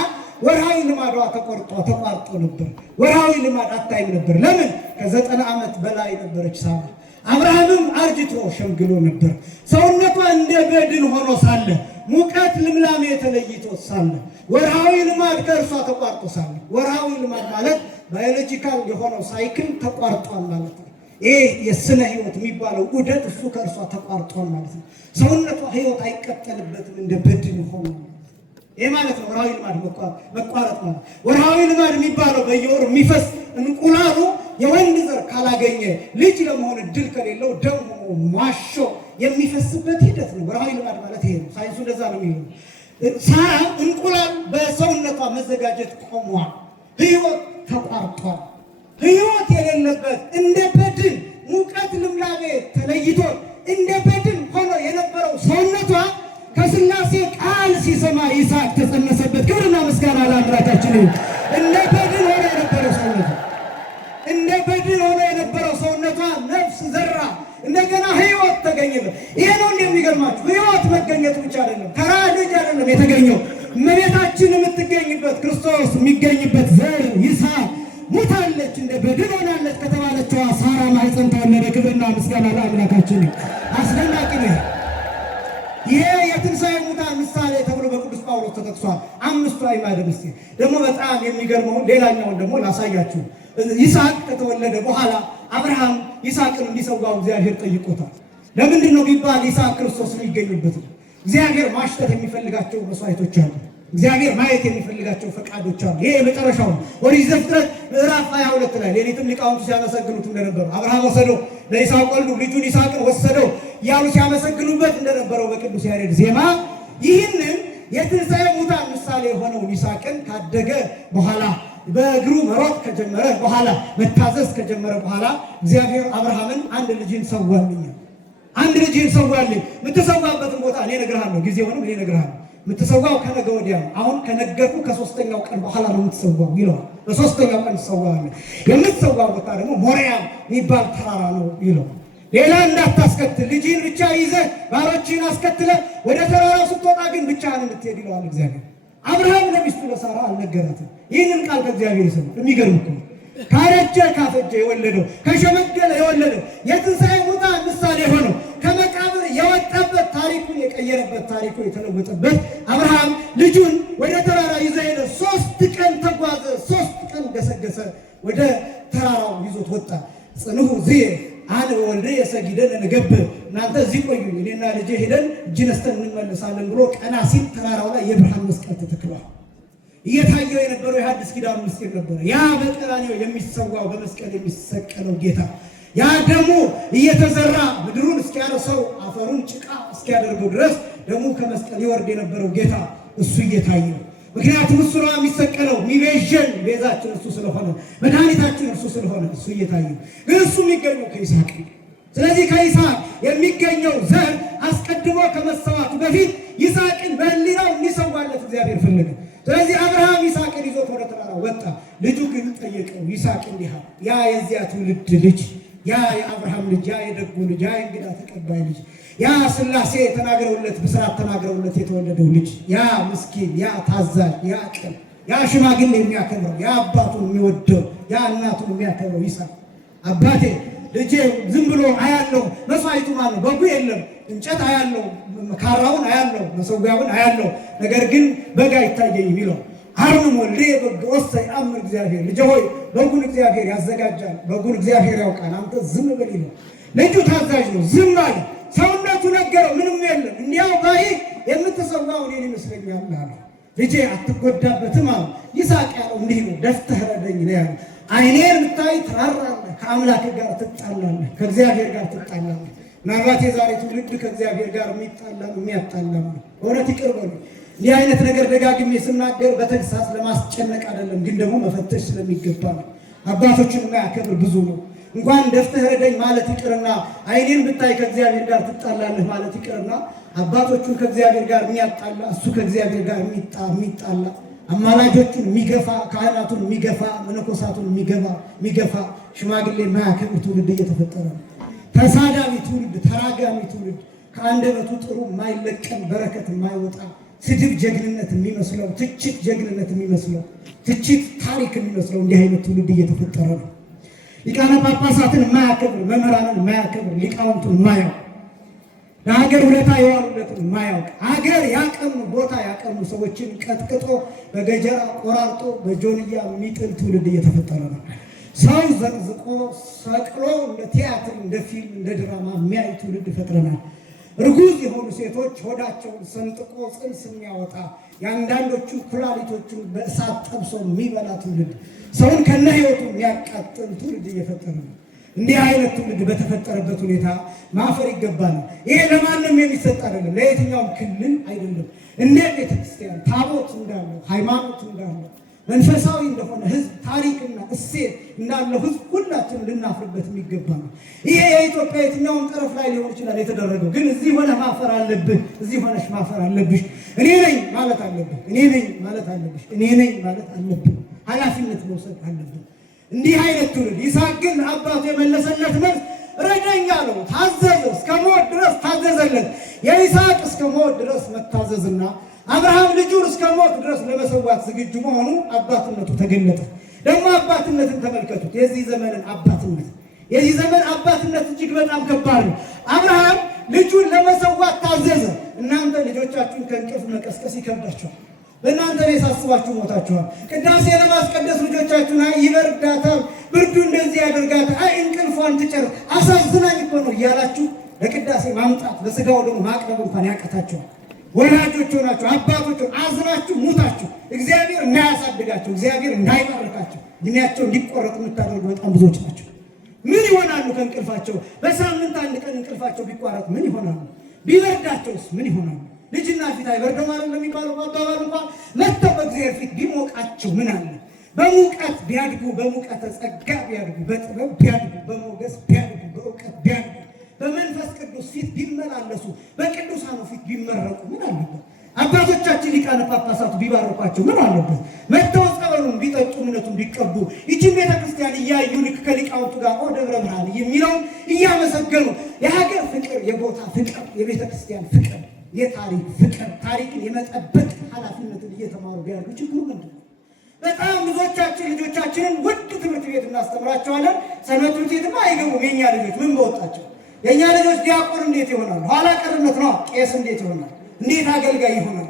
ወርሃዊ ልማዷ ተቋርጦ ነበር። ወርሃዊ ልማድ አታይም ነበር። ለምን? ከ90 ዓመት በላይ ነበረች ሳራ። አብርሃምም አርጅቶ ሸምግሎ ነበር። ሰውነቷ እንደ በድን ሆኖ ሳለ ሙቀት ልምላሜ ተለይቶ ሳለ ወርሃዊ ልማድ ከእርሷ ተቋርጦ ሳለ፣ ወርሃዊ ልማድ ማለት ባዮሎጂካል የሆነው ሳይክል ተቋርጧል ማለት ነው። ይሄ የስነ ህይወት የሚባለው ዑደት እሱ ከእርሷ ተቋርጧል ማለት ነው። ሰውነቷ ህይወት አይቀጠልበትም፣ እንደ በድን ሆኖ ይሄ ማለት ነው ወርሃዊ ልማድ መቋረጥ ማለት። ወርሃዊ ልማድ የሚባለው በየወሩ የሚፈስ እንቁላሉ የወንድ ዘር ካላገኘ ልጅ ለመሆን እድል ከሌለው ደም ሆኖ ማሾ የሚፈስበት ሂደት ነው። ወርሃዊ ልማድ ማለት ይሄ ነው። ሳይንሱ እንደዛ ነው የሚለው። ሳራ እንቁላል በሰውነቷ መዘጋጀት ቆሟል። ህይወት ተቋርጧል። ህይወት የሌለበት እንደ በድን ሙቀት ልምላሜ ተለይቶ እንደ በድን ሆኖ የነበረው ሰውነቷ ከሥላሴ ቃል ሲሰማ ይስሐቅ ተጸነሰበት። ክብርና ምስጋና ለአምላካችን። እንደ በድን ሆኖ የነበረው ሰውነቷ እንደ በድን ሆኖ የነበረው ሰውነቷ ነፍስ ዘራ፣ እንደገና ህይወት ተገኘበት። ይሄ ነው እንደሚገርማችሁ። ህይወት መገኘቱ ብቻ አይደለም፣ ተራ ልጅ አይደለም የተገኘው። እመቤታችን የምትገኝበት ምስጋና ለአምላካችን። አስደናቂ ነው። ይሄ የትንሣኤ ሙታን ምሳሌ ተብሎ በቅዱስ ጳውሎስ ተጠቅሷል። አምስቱ አዕማደ ምስጢር ደግሞ በጣም የሚገርመው ሌላኛውን ደግሞ ላሳያችሁ። ይስሐቅ ከተወለደ በኋላ አብርሃም ይስሐቅን እንዲሰዋው እግዚአብሔር ጠይቆታል። ለምንድን ነው ቢባል ይስሐቅ ክርስቶስ ሊገኝበት ነው። እግዚአብሔር ማሽተት የሚፈልጋቸው መስዋዕቶች አሉ። እግዚአብሔር ማየት የሚፈልጋቸው ፈቃዶች አሉ። ይሄ የመጨረሻው ነው። ኦሪት ዘፍጥረት ምዕራፍ 22 ላይ ሌሊትም ሊቃውንቱ ሲያመሰግኑት እንደነበረው አብርሃም ወሰደው ለይስሐቅ ወልዱ ልጁን ይስሐቅን ወሰደው እያሉ ሲያመሰግኑበት እንደነበረው በቅዱስ ያሬድ ዜማ ይህንን የትንሣኤ ሙታን ምሳሌ የሆነውን ይስሐቅን ካደገ በኋላ በእግሩ መሮጥ ከጀመረ በኋላ መታዘዝ ከጀመረ በኋላ እግዚአብሔር አብርሃምን አንድ ልጅን ሰዋልኝ፣ አንድ ልጅን ሰዋልኝ፣ የምትሰዋበትን ቦታ እኔ እነግርሃለሁ፣ ጊዜውንም እኔ እነግርሃለሁ፣ የምትሰዋው ከነገ ወዲያ ነው፣ አሁን ከነገርኩ ከ3ኛው ቀን በኋላ ነው የምትሰዋው ይለዋል። በ3ኛው ቀን ትሰዋዋለህ፣ የምትሰዋው ቦታ ደግሞ ሞሪያ የሚባል ተራራ ነው ይለዋል። ሌላ እንዳታስከትል ልጅህን ብቻ ይዘህ ባሮችህን አስከትለህ ወደ ተራራው ስትወጣ ግን ብቻህን እንድትሄድ ይለዋል እግዚአብሔር። አብርሃም ለሚስቱ ለሳራ አልነገራትም። ይህንን ቃል ከእግዚአብሔር ይሰማል። የሚገርም እኮ ካረጀ ካፈጀ የወለደው ከሸመገለ የወለደው የትንሣኤ ሙታን ምሳሌ ሆነው ከመቃብር የወጣበት ታሪኩን የቀየረበት ታሪኩ የተለወጠበት አብርሃም ልጁን ወደ ተራራ ይዞ ሄደ። 3 ቀን ተጓዘ፣ 3 ቀን ገሰገሰ። ወደ ተራራው ይዞት ወጣ። ጽንሑ ዝየ አነ ወልደ የሰጊደን ንገብ፣ እናንተ እዚህ ቆዩ እኔና ልጄ ሄደን እጅ ነስተን እንመለሳለን ብሎ ቀና ሲል ተራራው ላይ የብርሃን መስቀል ተተክሏል። እየታየው የነበረው የሐዲስ ኪዳን ምስጢር ነበረ። ያ በቀራንዮ የሚሰዋው በመስቀል የሚሰቀለው ጌታ፣ ያ ደግሞ እየተዘራ ምድሩን እስኪያረሰው አፈሩን ጭቃ እስኪያደርገው ድረስ ደግሞ ከመስቀል ይወርድ የነበረው ጌታ እሱ እየታየው፣ ምክንያቱም እሱ ነው የሚሰቀለው። የሚቤዠን ቤዛችን እሱ ስለሆነ መድኃኒታችን እሱ ስለሆነ እሱ እየታየው፣ ግን እሱ የሚገኘው ከይስሐቅ። ስለዚህ ከይስሐቅ የሚገኘው ዘር አስቀድሞ ከመሰዋቱ በፊት ይስሐቅን በሕሊናው እንዲሰዋለት እግዚአብሔር ፈለገ። ስለዚህ አብርሃም ይስሐቅን ይዞት ወደ ተራራ ወጣ። ልጁ ግን ጠየቀው። ይስሐቅ እንዲህ አለ፣ ያ የዚያ ትውልድ ልጅ፣ ያ የአብርሃም ልጅ፣ ያ የደጉ ልጅ፣ ያ የእንግዳ ተቀባይ ልጅ፣ ያ ሥላሴ ተናግረውለት ብስራት ተናግረውለት የተወለደው ልጅ፣ ያ ምስኪን፣ ያ ታዛዥ፣ ያ ቅን፣ ያ ሽማግሌ የሚያከብረው፣ ያ አባቱን የሚወደው፣ ያ እናቱን የሚያከብረው ይስሐቅ አባቴ ልጄ ዝም ብሎ አያለው። መስዋዕቱ ማን ነው? በጉ የለም። እንጨት አያለው፣ ካራውን አያለው፣ መሰዊያውን አያለው፣ ነገር ግን በግ አይታየኝም ይለው። አርምሞ ለበግ ወሰይ አምር እግዚአብሔር፣ ልጄ ሆይ በጉን እግዚአብሔር ያዘጋጃል፣ በጉን እግዚአብሔር ያውቃል፣ አንተ ዝም በል ይለው። ልጁ ታዛዥ ነው፣ ዝም አለ። ሰውነቱ ነገረው፣ ምንም የለም። እንዲያው ባይ የምትሰዋው እኔን ይመስለኛል አለ። ልጄ አትጎዳበትም አለ። ይስሐቅ ያለው እንዲህ ነው፣ ደፍተህ ረደኝ ነው ያለው። ዓይኔን ብታይ ትራራለህ፣ ከአምላክ ጋር ትጣላለህ፣ ከእግዚአብሔር ጋር ትጣላለህ። ምናልባት የዛሬ ትውልድ ከእግዚአብሔር ጋር የሚያጣላ ነው። በእውነት ይቅር በሉ። ይህ አይነት ነገር ደጋግሜ ስናገር በተግሳጽ ለማስጨነቅ አይደለም፣ ግን ደግሞ መፈተሽ ስለሚገባ ነው። አባቶችን የማያከብር ብዙ ነው። እንኳን ደፍተህ ረደኝ ማለት ይቅርና ዓይኔን ብታይ ከእግዚአብሔር ጋር ትጣላለህ ማለት ይቅርና አባቶቹን ከእግዚአብሔር ጋር የሚያጣላ እሱ ከእግዚአብሔር ጋር የሚጣላ አማላጆቹን የሚገፋ ካህናቱን የሚገፋ መነኮሳቱን የሚገፋ ሽማግሌ የማያከብር ትውልድ እየተፈጠረ ነው። ተሳዳቢ ትውልድ፣ ተራጋሚ ትውልድ፣ ከአንደበቱ ጥሩ የማይለቀም በረከት የማይወጣ ስድብ ጀግንነት የሚመስለው፣ ትችት ጀግንነት የሚመስለው፣ ትችት ታሪክ የሚመስለው እንዲህ አይነት ትውልድ እየተፈጠረ ነው። ሊቃነ ጳጳሳትን የማያከብር፣ መምህራንን የማያከብር፣ ሊቃውንቱን የማያውቅ፣ ለሀገር ውለታ የዋሉለትን የማያውቅ፣ ሀገር ያቀኑ ቦታ ያቀኑ ሰዎችን ቀጥቅጦ በገጀራ ቆራርጦ በጆንያ የሚጥል ትውልድ እየተፈጠረ ነው። ሰው ዘቅዝቆ ሰቅሎ እንደ ቲያትር፣ እንደ ፊልም፣ እንደ ድራማ የሚያይ ትውልድ ፈጥረናል። እርጉዝ የሆኑ ሴቶች ሆዳቸውን ሰንጥቆ ጽንስ የሚያወጣ የአንዳንዶቹ ኩላሊቶችን በእሳት ጠብሶ የሚበላ ትውልድ፣ ሰውን ከነ ሕይወቱ የሚያቃጥል ትውልድ እየፈጠረ ነው። እንዲህ አይነት ትውልድ በተፈጠረበት ሁኔታ ማፈር ይገባል። ይሄ ለማንም የሚሰጥ አይደለም፣ ለየትኛውም ክልል አይደለም። እንደ ቤተክርስቲያን ታቦት እንዳለው ሃይማኖት እንዳለው መንፈሳዊ እንደሆነ ሕዝብ ታሪክና እሴት እንዳለው ሕዝብ ሁላችን ልናፍርበት የሚገባ ነው። ይሄ የኢትዮጵያ የትኛውም ጠረፍ ላይ ሊሆን ይችላል የተደረገው፣ ግን እዚህ ሆነ ማፈር አለብህ፣ እዚህ ሆነሽ ማፈር አለብሽ። እኔ ነኝ ማለት አለብህ፣ እኔ ነኝ ማለት አለብሽ፣ እኔ ነኝ ማለት አለብህ። ኃላፊነት መውሰድ አለብን። እንዲህ አይነት ትውልድ ይስሐቅ ግን አባቱ የመለሰለት መልስ ረደኝ አለው። ታዘዘ፣ እስከ ሞት ድረስ ታዘዘለት። የይስሐቅ እስከ ሞት ድረስ መታዘዝና አብርሃም ልጁን እስከ ሞት ድረስ ለመሰዋት ዝግጁ መሆኑ አባትነቱ ተገለጠ። ደግሞ አባትነትን ተመልከቱት። የዚህ ዘመንን አባትነት የዚህ ዘመን አባትነት እጅግ በጣም ከባድ ነው። አብርሃም ልጁን ለመሰዋት ታዘዘ። እናንተ ልጆቻችሁን ከእንቅልፍ መቀስቀስ ይከብዳችኋል። በእናንተ ላይ ሳስባችሁ ሞታችኋል። ቅዳሴ ለማስቀደስ ልጆቻችሁን ይበርዳታል፣ ብርዱ እንደዚህ ያደርጋታል፣ አይ እንቅልፏን ትጨርስ፣ አሳዝናኝ እኮ ነው እያላችሁ ለቅዳሴ ማምጣት ለስጋው ደግሞ ማቅረብ እንኳን ያቀታችኋል። ወላጆች ሆናችሁ አባቶች አዝናችሁ ሙታችሁ እግዚአብሔር እንዳያሳድጋቸው እግዚአብሔር እንዳይባርካቸው እድሜያቸው እንዲቆረጥ የምታደርጉ በጣም ብዙዎች ናቸው። ምን ይሆናሉ ከእንቅልፋቸው? በሳምንት አንድ ቀን እንቅልፋቸው ቢቋረጥ ምን ይሆናሉ? ቢበርዳቸውስ ምን ይሆናሉ? ልጅና ፊት አይበርደው ማለት ለሚባለው አባባል እንኳን መጥተው በእግዚአብሔር ፊት ቢሞቃቸው ምን አለ? በሙቀት ቢያድጉ፣ በሙቀት ጸጋ ቢያድጉ፣ በጥበብ ቢያድጉ፣ በሞገስ ቢያድጉ፣ በእውቀት ቢያድጉ፣ በመንፈስ ቅዱስ ፊት ቢመላለሱ፣ በቅዱሳኑ ፊት ቢመረቁ ምን አለበት? አባቶቻችን ሊቃነ ጳጳሳቱ ቢባርኳቸው ምን አለበት? መጥተው ጸበሉን ቢጠጡ እምነቱን ቢቀቡ ይህችን ቤተክርስቲያን እያዩ ልክ ከሊቃውንቱ ጋር ደብረ ብርሃን የሚለውን እያመሰገኑ የሀገር ፍቅር፣ የቦታ ፍቅር፣ የቤተክርስቲያን ፍቅር፣ የታሪክ ፍቅር፣ ታሪክን የመጠበቅ ኃላፊነትን እየተማሩ ቢያድጉ ችግሩ ምንድን ነው? በጣም ብዙዎቻችን ልጆቻችንን ውድ ትምህርት ቤት እናስተምራቸዋለን። ሰንበት ትምህርት ቤትማ አይገቡም። የእኛ ልጆች ምን በወጣቸው? የእኛ ልጆች ዲያቆን እንዴት ይሆናሉ? ኋላ ቀርነት ነው። ቄስ እንዴት ይሆናል? እንዴት አገልጋይ ይሆናል?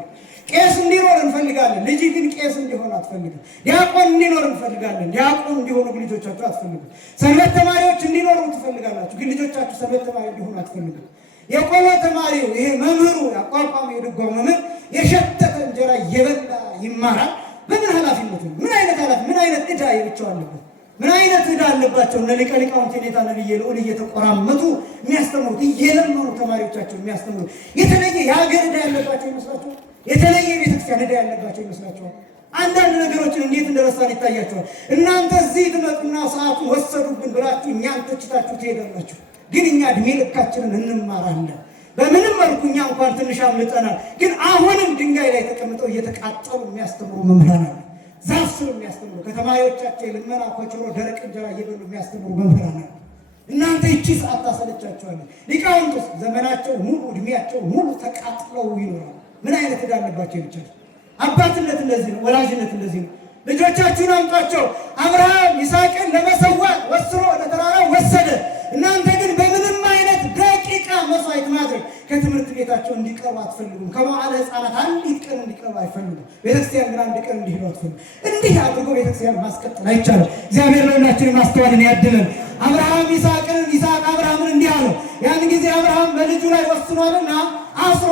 ቄስ እንዲኖር እንፈልጋለን። ልጅ ግን ቄስ እንዲሆን አትፈልግም። ዲያቆን እንዲኖር እንፈልጋለን። ዲያቆን እንዲሆኑ ግን ልጆቻችሁ አትፈልጉም። ሰንበት ተማሪዎች እንዲኖሩ ትፈልጋላችሁ፣ ግን ልጆቻችሁ ሰንበት ተማሪ እንዲሆኑ አትፈልጉም። የቆሎ ተማሪው ይሄ መምህሩ ያቋቋመ የድጓው መምህር የሸተተ እንጀራ እየበላ ይማራል። በምን ኃላፊነት ነው? ምን አይነት ኃላፊነት፣ ምን አይነት ዕዳ የብቻው አለበት? ምን አይነት ዕዳ አለባቸው? እነ ሊቀ ሊቃውንት የኔታ ነብየ ልዑል እየተቆራመቱ የሚያስተምሩት እየለመኑ ተማሪዎቻቸው የሚያስተምሩት የተለየ የሀገር ዕዳ ያለባቸው ይመስላችኋል? የተለየ ቤተክርስቲያን ዕዳ ያለባቸው ይመስላችኋል? አንዳንድ ነገሮችን እንዴት እንደረሳን ይታያቸዋል። እናንተ እዚህ ትመጡና ሰዓቱን ወሰዱብን ብላችሁ እኛን ተችታችሁ ትሄዳላችሁ። ግን እኛ እድሜ ልካችንን እንማራለን። በምንም መልኩ እኛ እንኳን ትንሽ አምልጠናል። ግን አሁንም ድንጋይ ላይ ተቀምጠው እየተቃጠሉ የሚያስተምሩ መምህራን አሉ። ዛፍ ስር የሚያስተምሩ ከተማሪዎቻቸው የልመና ኮችሮ ደረቅ እንጀራ እየበሉ የሚያስተምሩ መምህራን አሉ። እናንተ ይቺ ሰዓት ታሰለቻቸዋለች። ሊቃውንቱስ ዘመናቸው ሙሉ እድሜያቸው ሙሉ ተቃጥለው ይኖራሉ። ምን አይነት ዕዳ አለባቸው? ይቻል አባትነት እንደዚህ ነው። ወላጅነት እንደዚህ ነው። ልጆቻችሁን አምጧቸው። አብርሃም ይስሐቅን ለመሰዋት ወስኖ ወደ ተራራ ወሰደ። እናንተ ግን በምንም አይነት ደቂቃ መስዋዕት ማድረግ ከትምህርት ቤታቸው እንዲቀሩ አትፈልጉም። ከመዋዕለ ሕፃናት አንዲት ቀን እንዲቀሩ አይፈልጉም። ቤተክርስቲያን ግን አንድ ቀን እንዲሄዱ አትፈልጉም። እንዲህ አድርጎ ቤተክርስቲያን ማስቀጠል አይቻልም። እግዚአብሔር ለሁላችንም ማስተዋልን ያድለን። አብርሃም ይስሐቅን፣ ይስሐቅ አብርሃምን እንዲህ አለው። ያን ጊዜ አብርሃም በልጁ ላይ ወስኗልና አስሮ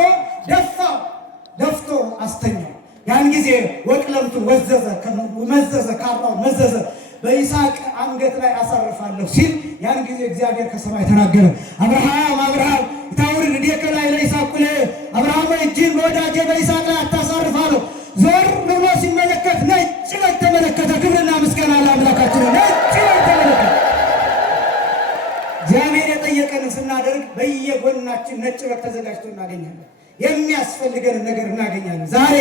ደፍቶ አስተኛው። ያን ጊዜ ወቅለምቱን መዘዘ፣ ካራውን መዘዘ፣ በይስሐቅ አንገት ላይ አሳርፋለሁ ሲል ያን ጊዜ እግዚአብሔር ከሰማይ ተናገረ። አብርሃም አብርሃም ታውርድ እዴከ ላዕለ ይስሐቅ አብርሃም እጅህን በወዳጄ በይስሐቅ ላይ አታሳርፍ አለው። ዞር ብሎ ሲመለከት ነጭ በግ ተመለከተ። ክብርና ምስጋና ለአምላካችን። ነጭ በግ ተመለከተ። እግዚአብሔር የጠየቀንን ስናደርግ በየጎናችን ነጭ በግ ተዘጋጅቶ እናገኛለን። የሚያስፈልገንን ነገር እናገኛለን። ዛሬ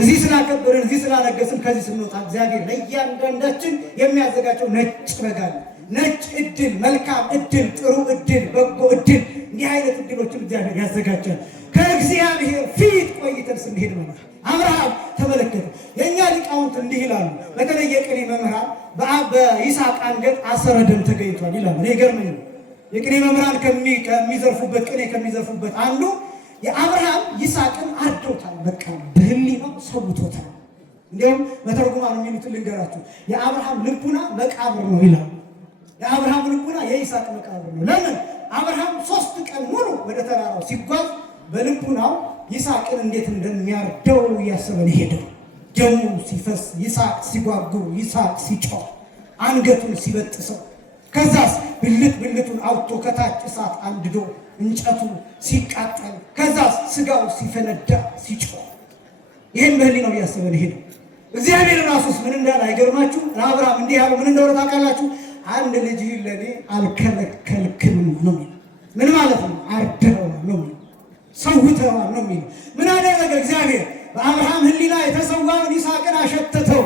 እዚህ ስላከበርን፣ እዚህ ስላነገስን፣ ከዚህ ስንወጣ እግዚአብሔር ለእያንዳንዳችን የሚያዘጋጀው ነጭ በግ አለ። ነጭ እድል፣ መልካም እድል፣ ጥሩ እድል፣ በጎ እድል፣ እንዲህ አይነት እድሎችን እግዚአብሔር ያዘጋጃል። ከእግዚአብሔር ፊት ቆይተን ስንሄድ ነው። አብርሃም ተመለከተ። የእኛ ሊቃውንት እንዲህ ይላሉ። በተለይ የቅኔ መምህራን በይስሐቅ አንገት አሰረ ደም ተገኝቷል ይላሉ። እኔ ይገርመኝ ነው። የቅኔ መምህራን ከሚዘርፉበት ቅኔ ከሚዘርፉበት አንዱ የአብርሃም ይስሐቅን አርዶታል። በቃ በህሊናው ሰውቶታል። እንዲሁም መተርጉማን የሚሉትን ልንገራችሁ። የአብርሃም ልቡና መቃብር ነው ይላሉ። የአብርሃም ልቡና የይስሐቅ መቃብር ነው። ለምን? አብርሃም 3 ቀን ሙሉ ወደ ተራራው ሲጓዝ በልቡናው ይስሐቅን እንዴት እንደሚያርደው እያሰበን ሄደው። ደሙ ሲፈስ፣ ይስሐቅ ሲጓጉር፣ ይስሐቅ ሲጮህ፣ አንገቱን ሲበጥሰው፣ ከዛስ ብልቱን አውጥቶ ከታች እሳት አንድዶ እንጨቱ ሲቃጠል፣ ከዛስ ስጋው ሲፈነዳ ሲጮህ፣ ይህን በህሊናው እያሰበን ሄደው። እግዚአብሔር ራሱስ ምን እንዳለ አይገርማችሁ? ለአብርሃም እንዲህ ያለው ምን እንደሆነ ታውቃላችሁ? አንድ ልጅህን ለእኔ አልከለከልክም ነው የሚለው። ምን ማለት ነው? አርደኸዋል ነው የሚለው። ሰውተኸዋል ነው የሚለው። ምን አደረገ እግዚአብሔር? በአብርሃም ህሊና የተሰዋውን ይስሐቅን አሸተተው።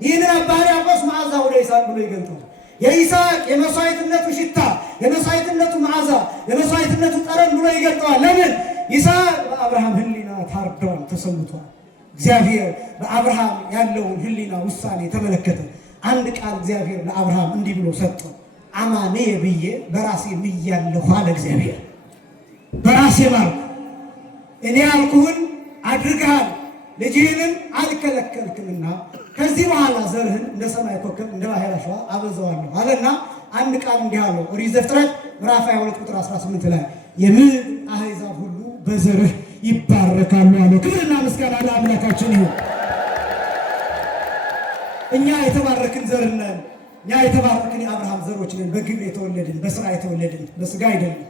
ይህንን አባ ሕርያቆስ መዓዛ ወደ ይስሐቅ ብሎ ይገልጠዋል። የይስሐቅ የመስዋዕትነቱ ሽታ፣ የመስዋዕትነቱ መዓዛ፣ የመስዋዕትነቱ ጠረን ብሎ ይገልጠዋል። ለምን? ይስሐቅ በአብርሃም ህሊና ታርዷል፣ ተሰውቷል። እግዚአብሔር በአብርሃም ያለውን ህሊና ውሳኔ ተመለከተ። አንድ ቃል እግዚአብሔር ለአብርሃም እንዲህ ብሎ ሰጠው። አማኔ ብዬ በራሴ ምያለሁ አለ እግዚአብሔር። በራሴ ማልኩ። እኔ ያልኩህን አድርገሃል፣ ልጅህንም አልከለከልክምና ከዚህ በኋላ ዘርህን እንደ ሰማይ ኮከብ እንደ ባሕር አሸዋ አበዛዋለሁ አለና አንድ ቃል እንዲህ አለው። ኦሪት ዘፍጥረት ምዕራፍ 22 ቁጥር 18 ላይ የምድር አሕዛብ ሁሉ በዘርህ ይባረካሉ አለው። ክብርና ምስጋና ለአምላካችን ይሁን። እኛ የተባረክን ዘር ነን። እኛ የተባረክን የአብርሃም ዘሮች ነን። በግብር የተወለድን፣ በስራ የተወለድን፣ በስጋ አይደለም፣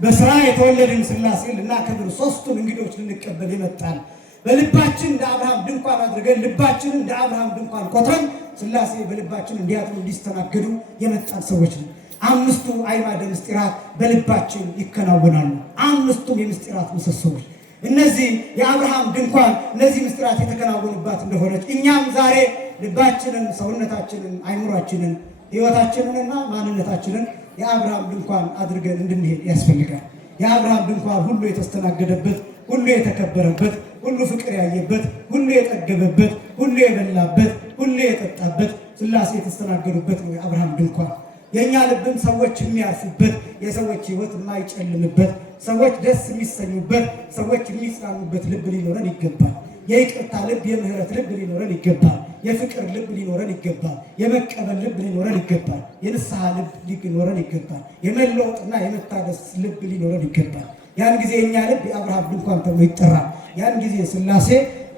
በስራ የተወለድን ሥላሴን ልናከብር ሦስቱን እንግዶች ልንቀበል የመጣን በልባችን እንደ አብርሃም ድንኳን አድርገን ልባችን እንደ አብርሃም ድንኳን ቆጥረን ሥላሴ በልባችን እንዲያድሩ እንዲስተናገዱ የመጣን ሰዎች ነን። አምስቱ አዕማደ ምስጢራት በልባችን ይከናወናሉ። አምስቱም የምስጢራት ምሰሶዎች እነዚህ የአብርሃም ድንኳን እነዚህ ምስጢራት የተከናወኑባት እንደሆነች እኛም ዛሬ ልባችንን፣ ሰውነታችንን፣ አእምሯችንን፣ ሕይወታችንንና ማንነታችንን የአብርሃም ድንኳን አድርገን እንድንሄድ ያስፈልጋል። የአብርሃም ድንኳን ሁሉ የተስተናገደበት፣ ሁሉ የተከበረበት፣ ሁሉ ፍቅር ያየበት፣ ሁሉ የጠገበበት፣ ሁሉ የበላበት፣ ሁሉ የጠጣበት ሥላሴ የተስተናገዱበት ነው የአብርሃም ድንኳን። የእኛ ልብም ሰዎች የሚያርፉበት፣ የሰዎች ሕይወት የማይጨልምበት፣ ሰዎች ደስ የሚሰኙበት፣ ሰዎች የሚጽናኑበት ልብ ሊኖረን ይገባል። የይቅርታ ልብ፣ የምህረት ልብ ሊኖረን ይገባል። የፍቅር ልብ ሊኖረን ይገባል። የመቀበል ልብ ሊኖረን ይገባል። የንስሐ ልብ ሊኖረን ይገባል። የመለወጥና የመታደስ ልብ ሊኖረን ይገባል። ያን ጊዜ የእኛ ልብ የአብርሃም ድንኳን ተብሎ ይጠራል። ያን ጊዜ ሥላሴ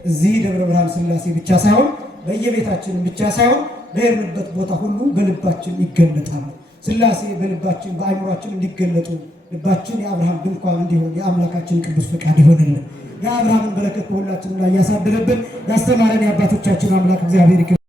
እዚህ ደብረ ብርሃን ሥላሴ ብቻ ሳይሆን በየቤታችንም ብቻ ሳይሆን በሄድንበት ቦታ ሁሉ በልባችን ይገለጣሉ። ሥላሴ በልባችን በአእምሯችን እንዲገለጡ ልባችን የአብርሃም ድንኳን እንዲሆን የአምላካችን ቅዱስ ፈቃድ ይሆንልን። የአብርሃምን በረከት በሁላችን ላይ ያሳድርብን። ያስተማረን የአባቶቻችን አምላክ እግዚአብሔር